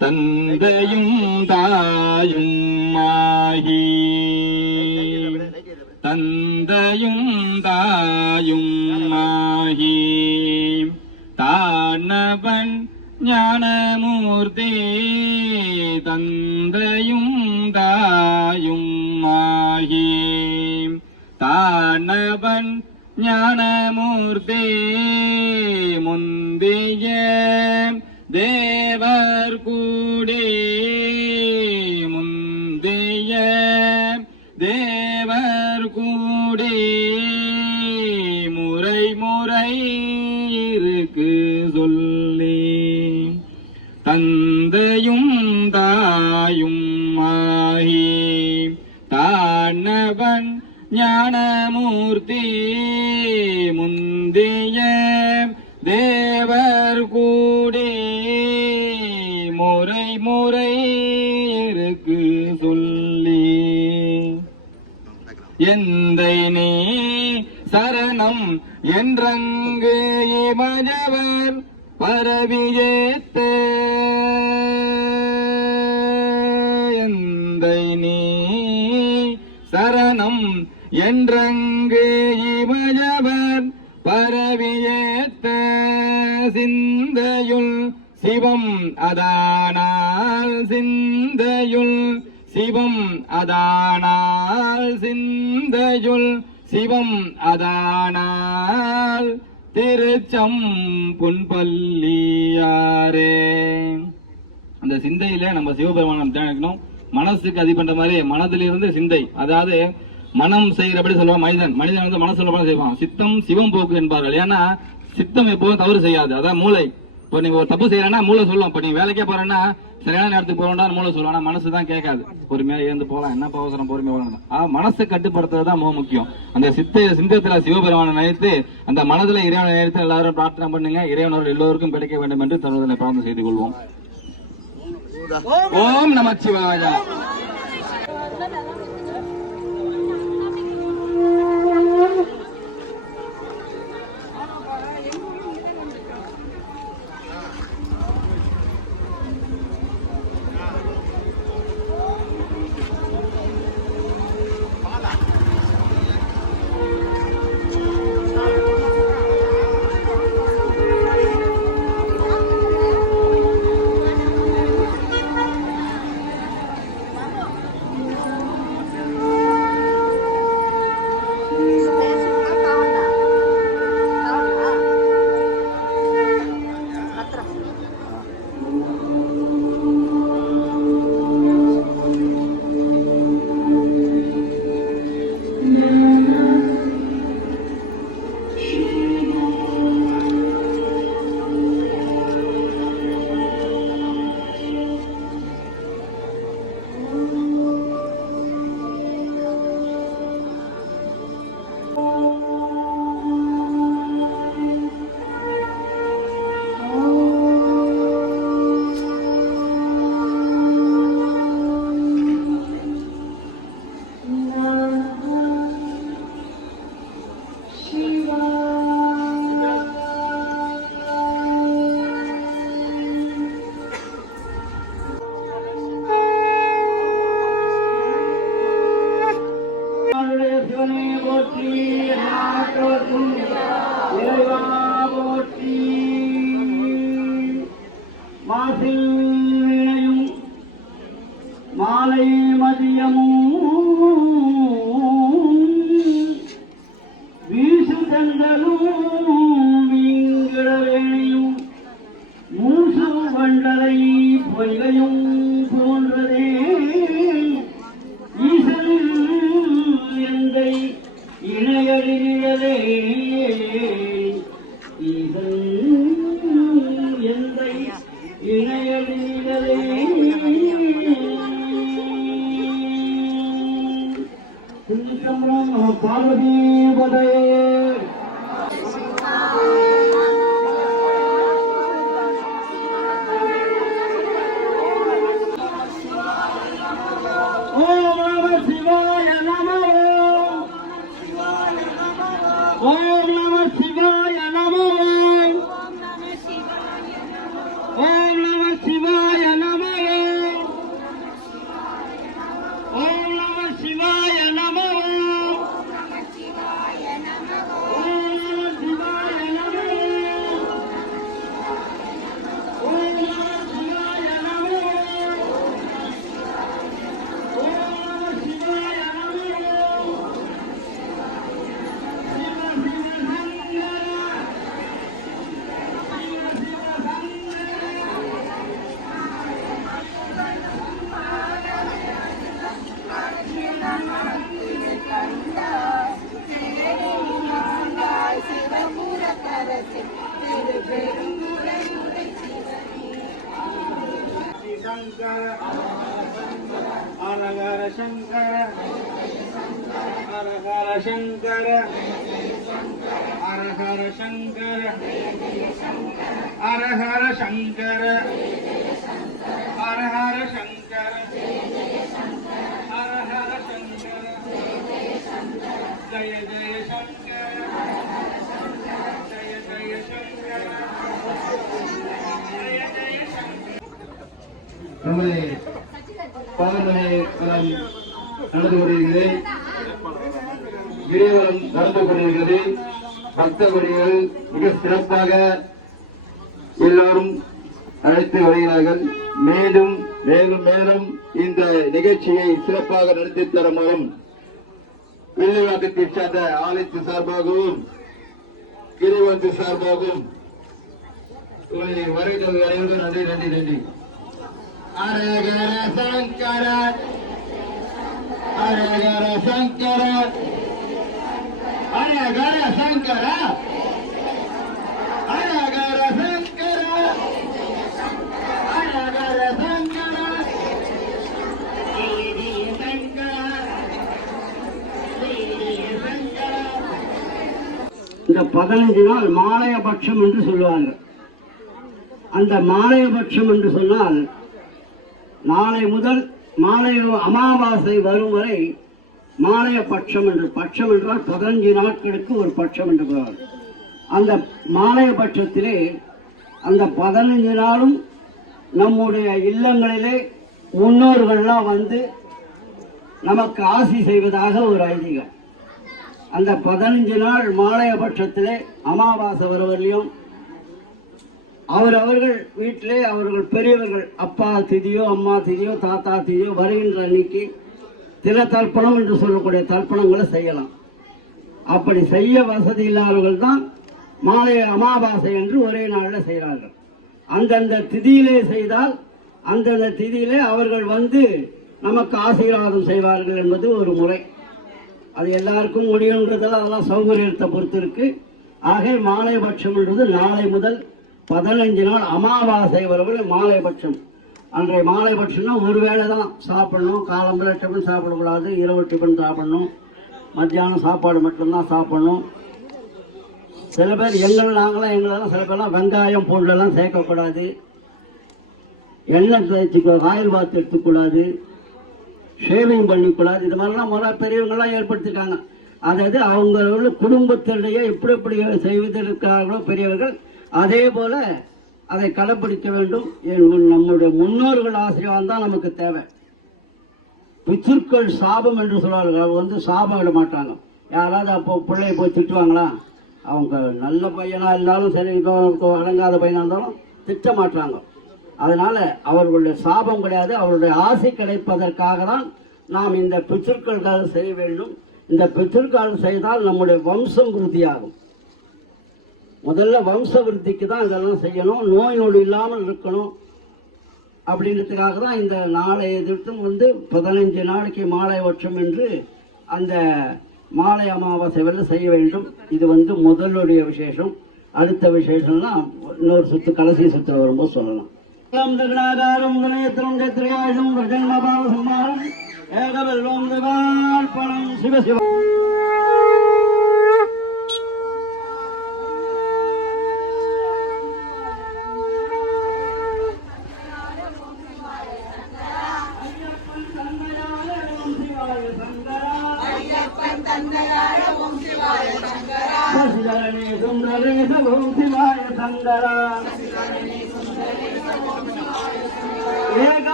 தந்தையும் தாயும் ஆகி. தந்தையும் தாயும் ஆகி. தானவன் ஞானமூர்த்தி தந்தையும் தாயும் ஆகி. தானவன் ஞானமூர்த்தி முந்திய தே தேவர் கூடி முறை முறை இருக்கு சொல்லி. எந்த நீ சரணம் என்றங்கு இமஜவர் பரவியேத்த. எந்த நீ சரணம் என்றங்கு சிவம் அதானால் சிந்தையுள் சிவம் அதானால் சிந்தையுள் சிவம் அதானால் திருச்சம் புன்பல்லியாரே அந்த சிந்தையில நம்ம சிவபெருமானம் தியானிக்கணும். மனசுக்கு அது பண்ற மாதிரி மனதிலிருந்து சிந்தை அதாவது மனம் செய்யறபடி சொல்லுவான் மனிதன். மனிதன் வந்து மனசு சொல்லப்பட செய்வான். சித்தம் சிவம் போக்கு என்பார்கள். ஏன்னா சித்தம் எப்போதும் தவறு செய்யாது. அதான் மூளை. இப்போ நீங்க ஒரு தப்பு செய்யறேன்னா மூளை சொல்லும். இப்போ நீ வேலைக்கே போறேன்னா சரியான நேரத்துக்கு போகணும்னு மூளை சொல்லுவோம் ஆனா மனசு தான் கேட்காது. பொறுமையா இருந்து போகலாம் என்ன அவசரம் பொறுமையா போகலாம் ஆ மனசை கட்டுப்படுத்துறது தான் மிக முக்கியம். அந்த சித்த சிந்தத்துல சிவபெருமானை நினைத்து அந்த மனதில் இறைவனை நினைத்து எல்லாரும் பிரார்த்தனை பண்ணுங்க. இறைவனோடு எல்லோருக்கும் கிடைக்க வேண்டும் என்று தருவதனை பிரார்த்தனை செய்து கொள்வோம். ஓம் நமச்சிவாய ஹரஹர சங்கர ஹரஹர சங்கர ஹரஹர சங்கர ஹரஹர சங்கர ஹரஹர சங்கர. நம்முடைய பாதமலை களம் நடந்து கொண்டிருக்கிறது. கிரிவலம் நடந்து கொண்டிருக்கிறது. பக்தபடிகள் மிக சிறப்பாக எல்லோரும் அழைத்து வருகிறார்கள். மேலும் மேலும் மேலும் இந்த நிகழ்ச்சியை சிறப்பாக நடத்தி தர மூலம் வில்லிவாக்கத்தை சார்ந்த ஆலயத்து சார்பாகவும் கிரிவலத்து சார்பாகவும் உங்களை வருகிறது நன்றி நன்றி நன்றி. அரகர சங்கர அரகர சங்கர அரகர சங்கர அரகர சங்கர அரகர சங்கர சங்கர சங்கர. இந்த பதினஞ்சு நாள் மாலையபட்சம் என்று சொல்லுவார்கள் அந்த மாலையபட்சம் என்று சொன்னால் நாளை முதல் மாலை அமாவாசை வரும் வரை மாலைய பட்சம் என்று பட்சம் என்றால் பதினஞ்சு நாட்களுக்கு ஒரு பட்சம் என்று சொல்வார்கள் அந்த மாலைய பட்சத்திலே அந்த பதினஞ்சு நாளும் நம்முடைய இல்லங்களிலே முன்னோர்கள்லாம் வந்து நமக்கு ஆசி செய்வதாக ஒரு ஐதீகம். அந்த பதினஞ்சு நாள் மாலைய பட்சத்திலே அமாவாசை வரவரையும் அவர் அவர்கள் வீட்டிலே அவர்கள் பெரியவர்கள் அப்பா திதியோ அம்மா திதியோ தாத்தா திதியோ வருகின்ற அன்னைக்கு தின தர்ப்பணம் என்று சொல்லக்கூடிய தர்ப்பணங்களை செய்யலாம். அப்படி செய்ய வசதி இல்லாதவர்கள் தான் மாலை அமாவாசை என்று ஒரே நாளில் செய்கிறார்கள். அந்தந்த திதியிலே செய்தால் அந்தந்த திதியிலே அவர்கள் வந்து நமக்கு ஆசீர்வாதம் செய்வார்கள் என்பது ஒரு முறை. அது எல்லாருக்கும் முடியுன்றதில் அதெல்லாம் சௌகரியத்தை பொறுத்து இருக்கு. ஆக மாலைபட்சம்ன்றது நாளை முதல் பதினஞ்சு நாள் அமாவாசை வரவரை மாலைபட்சம் அன்றைய மாலைபட்சம்னா ஒரு வேளை தான் சாப்பிடணும். காலம்புல டிஃபன் சாப்பிடக்கூடாது. இரவு டிஃபன் சாப்பிடணும். மத்தியானம் சாப்பாடு மட்டும்தான் சாப்பிடணும். சில பேர் எங்கள் நாங்களாம் எங்களெல்லாம் சில பேர்லாம் வெங்காயம் பூண்டெல்லாம் சேர்க்கக்கூடாது. எண்ணெய் தேய்ச்சிக்க ஆயில் பாத்து எடுத்துக்கூடாது. ஷேவிங் பண்ணிக்கூடாது. இது மாதிரிலாம் முறை பெரியவங்களாம் ஏற்படுத்திருக்காங்க. அதாவது அவங்களோட குடும்பத்தினுடைய எப்படி எப்படி செய்வதற்கார்களோ பெரியவர்கள் அதே போல அதை கடைப்பிடிக்க வேண்டும் நம்முடைய முன்னோர்கள் ஆசீர்வாதம் தான் நமக்கு தேவை. பித்திருக்கள் சாபம் என்று சொல்வார்கள். அவங்க வந்து சாபம் விட மாட்டாங்க. யாராவது அப்போ பிள்ளைய போய் திட்டுவாங்களா? அவங்க நல்ல பையனா இருந்தாலும் சரி இப்போ அடங்காத பையனா இருந்தாலும் திட்ட மாட்டாங்க. அதனால அவர்களுடைய சாபம் கிடையாது. அவருடைய ஆசை கிடைப்பதற்காக தான் நாம் இந்த பித்திருக்கள் செய்ய வேண்டும். இந்த பித்திருக்கள் செய்தால் நம்முடைய வம்சம் உறுதியாகும் முதல்ல வம்ச விருத்திக்கு தான் இதெல்லாம் செய்யணும் நோய் நொடி இல்லாமல் இருக்கணும் அப்படின்றதுக்காக தான் இந்த நாளைய திட்டம் வந்து பதினஞ்சு நாளைக்கு மாலை வட்சம் என்று அந்த மாலை அமாவாசை வந்து செய்ய வேண்டும். இது வந்து முதலுடைய விசேஷம். அடுத்த விசேஷம்னா இன்னொரு சுத்து கடைசி சுத்து வரும்போது சொல்லலாம். ஏகம் தகடாகாரம் கணேத்திரம் பிரஜன்மபாவ சம்மாரம். ஏகவல்லம் திவார்ப்பணம்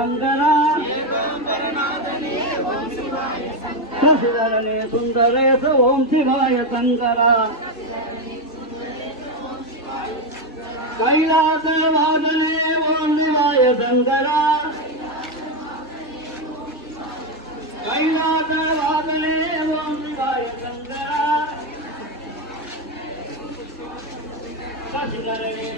சிவாய சங்கரா சசிதரணே சுந்தரேச ஓம் சிவாய சங்கரா கைலாசவாதனே ஓம் சிவாய சங்கரா கைலாசவாதனே ஓம் சிவாய சங்கரா சசிதரணே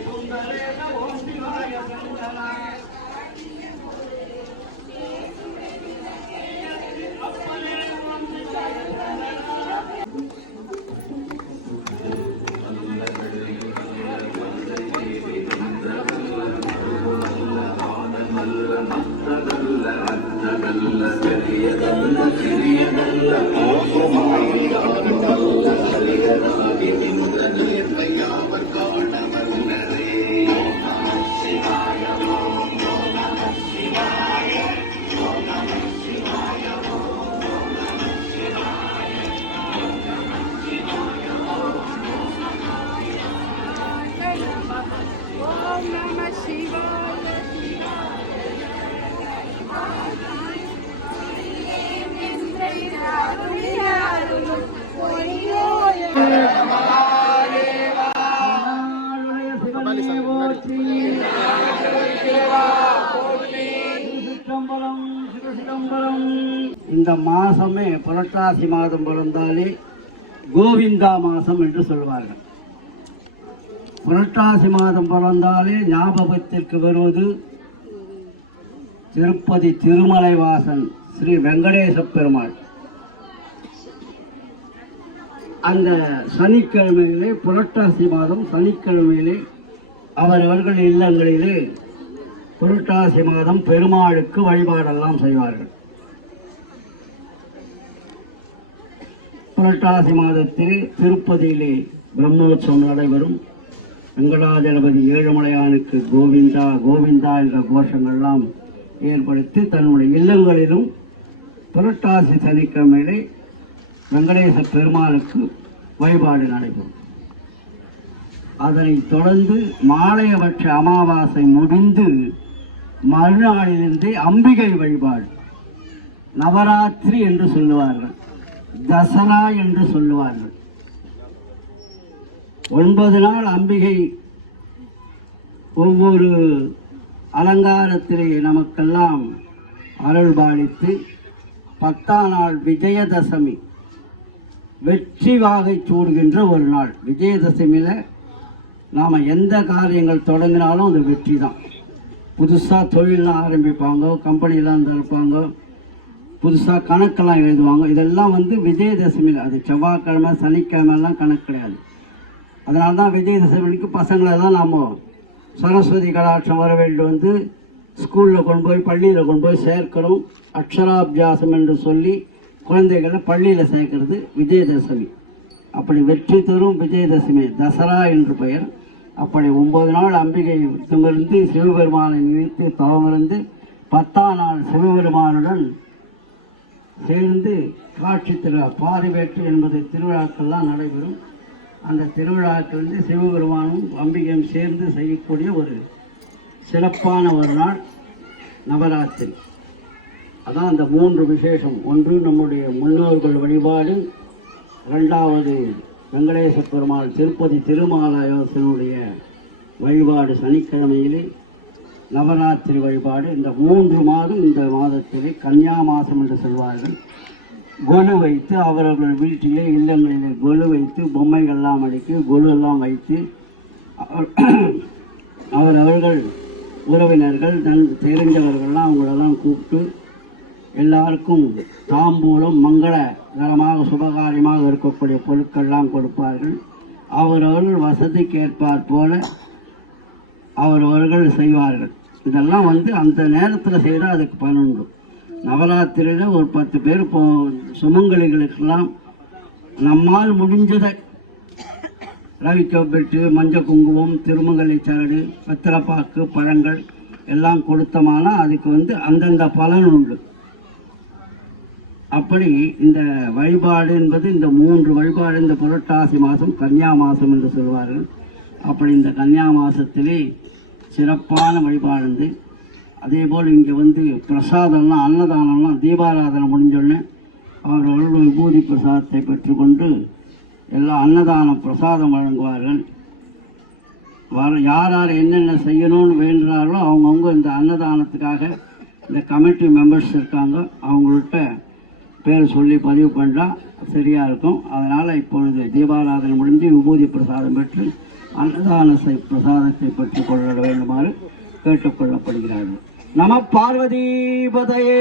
புரட்டாசி மாதம் பிறந்தாலே கோவிந்தா மாதம் என்று சொல்வார்கள். புரட்டாசி மாதம் பிறந்தாலே ஞாபகத்திற்கு வருவது திருப்பதி திருமலை வாசன் ஸ்ரீ வெங்கடேச பெருமாள். அந்த சனிக்கிழமையிலே புரட்டாசி மாதம் சனிக்கிழமையிலே அவரவர்கள் இல்லங்களிலே புரட்டாசி மாதம் பெருமாளுக்கு வழிபாடெல்லாம் செய்வார்கள். புரட்டாசி மாதத்தில் திருப்பதியிலே பிரம்மோற்சவம் நடைபெறும். வெங்கடாஜலபதி ஏழுமலையானுக்கு கோவிந்தா கோவிந்தா என்ற கோஷங்கள்லாம் ஏற்படுத்தி தன்னுடைய இல்லங்களிலும் புரட்டாசி சனிக்கிழமையிலே வெங்கடேச பெருமாளுக்கு வழிபாடு நடைபெறும். அதனைத் தொடர்ந்து மாலையபட்ச அமாவாசை முடிந்து மறுநாளிலிருந்தே அம்பிகை வழிபாடு. நவராத்திரி என்று சொல்லுவார்கள். தசரா என்று சொல்லுவார்கள். ஒன்பது நாள் அம்பிகை ஒவ்வொரு அலங்காரத்திலே நமக்கெல்லாம் அருள் பாலித்து பத்தாம் நாள் விஜயதசமி வெற்றி வாகை சூடுகின்ற ஒரு நாள். விஜயதசமியில் நாம் எந்த காரியங்கள் தொடங்கினாலும் அது வெற்றி தான் புதுசாக தொழிலாம் ஆரம்பிப்பாங்க கம்பெனிலாம் திறப்பாங்க புதுசாக கணக்கெல்லாம் எழுதுவாங்க. இதெல்லாம் வந்து விஜயதசமியில். அது செவ்வாய்க்கிழமை சனிக்கிழமெல்லாம் கணக்கு கிடையாது. அதனால தான் விஜயதசமிக்கு பசங்களெல்லாம் நாம் சரஸ்வதி கடாட்சம் வர வேண்டும் வந்து ஸ்கூலில் கொண்டு போய் பள்ளியில் கொண்டு போய் சேர்க்கிறோம். அக்ஷராபியாசம் என்று சொல்லி குழந்தைகளை பள்ளியில் சேர்க்கிறது விஜயதசமி. அப்படி வெற்றி தரும் விஜயதசமி தசரா என்று பெயர். அப்படி ஒன்பது நாள் அம்பிகை விரதமிருந்து சிவபெருமானை நினைத்து தவமிருந்து பத்தாம் நாள் சிவபெருமானுடன் சேர்ந்து காட்சி திருவிழா பாரிவேற்று என்பது திருவிழாக்கள்லாம் நடைபெறும். அந்த திருவிழாக்கள் வந்து சிவபெருமானும் அம்பிகையும் சேர்ந்து செய்யக்கூடிய ஒரு சிறப்பான ஒரு நாள் நவராத்திரி. அதான் அந்த மூன்று விசேஷம். ஒன்று நம்முடைய முன்னோர்கள் வழிபாடு ரெண்டாவது வெங்கடேச பெருமாள் திருப்பதி திருமாலயத்தினுடைய வழிபாடு சனிக்கிழமையிலே நவராத்திரி வழிபாடு. இந்த மூன்று மாதம் இந்த மாதத்திலே கன்னியா மாதம் என்று சொல்வார்கள். கொலு வைத்து அவரவர்கள் வீட்டிலே இல்லங்களிலே கொலு வைத்து பொம்மைகள்லாம் அடித்து கொலு எல்லாம் வைத்து அவர் அவரவர்கள் உறவினர்கள் தன் தெரிஞ்சவர்கள்லாம் அவங்களெல்லாம் கூப்பிட்டு எல்லாருக்கும் தாம்பூலம் மங்களகரமாக சுபகாரியமாக இருக்கக்கூடிய பொருட்கள்லாம் கொடுப்பார்கள். அவரவர்கள் வசதிக்கேற்பார் போல அவரவர்கள் செய்வார்கள். இதெல்லாம் வந்து அந்த நேரத்தில் செய்தால் அதுக்கு பலன் உண்டு நவராத்திரியில் ஒரு பத்து பேர் போ சுமங்கலிகளுக்கெல்லாம் நம்மால் முடிஞ்சதை ரவிக்கோப்பெட்டு மஞ்சள் குங்குமம் திருமங்கலை சரடு வெத்தலைப்பாக்கு பழங்கள் எல்லாம் கொடுத்தோமானா அதுக்கு வந்து அந்தந்த பலன் உண்டு அப்படி இந்த வழிபாடு என்பது இந்த மூன்று வழிபாடு இந்த புரட்டாசி மாதம் கன்னியா மாதம் என்று சொல்வார்கள். அப்படி இந்த கன்னியா மாதத்திலே சிறப்பான வழிபாடு அதே போல் இங்கே வந்து பிரசாதம்லாம் அன்னதானம்லாம் தீபாராதனை முடிஞ்சோடனே அவர்கள் விபூதி பிரசாதத்தை பெற்றுக்கொண்டு எல்லா அன்னதானம் பிரசாதம் வழங்குவார்கள். வர யார் யார் என்னென்ன செய்யணும்னு வேண்டுறார்களோ அவங்கவுங்க இந்த அன்னதானத்துக்காக இந்த கமிட்டி மெம்பர்ஸ் இருக்காங்க. அவங்கள்ட்ட பேர் சொல்லி பதிவு பண்ணால் சரியாக இருக்கும். அதனால் இப்பொழுது தீபாராதனை முடிஞ்சு விபூதி பிரசாதம் பெற்று அன்னதான பிரசாதத்தை பெற்றுக் கொள்ள வேண்டுமாறு கேட்டுக்கொள்ளப்படுகிறார்கள் நம பார்வதி பதையே.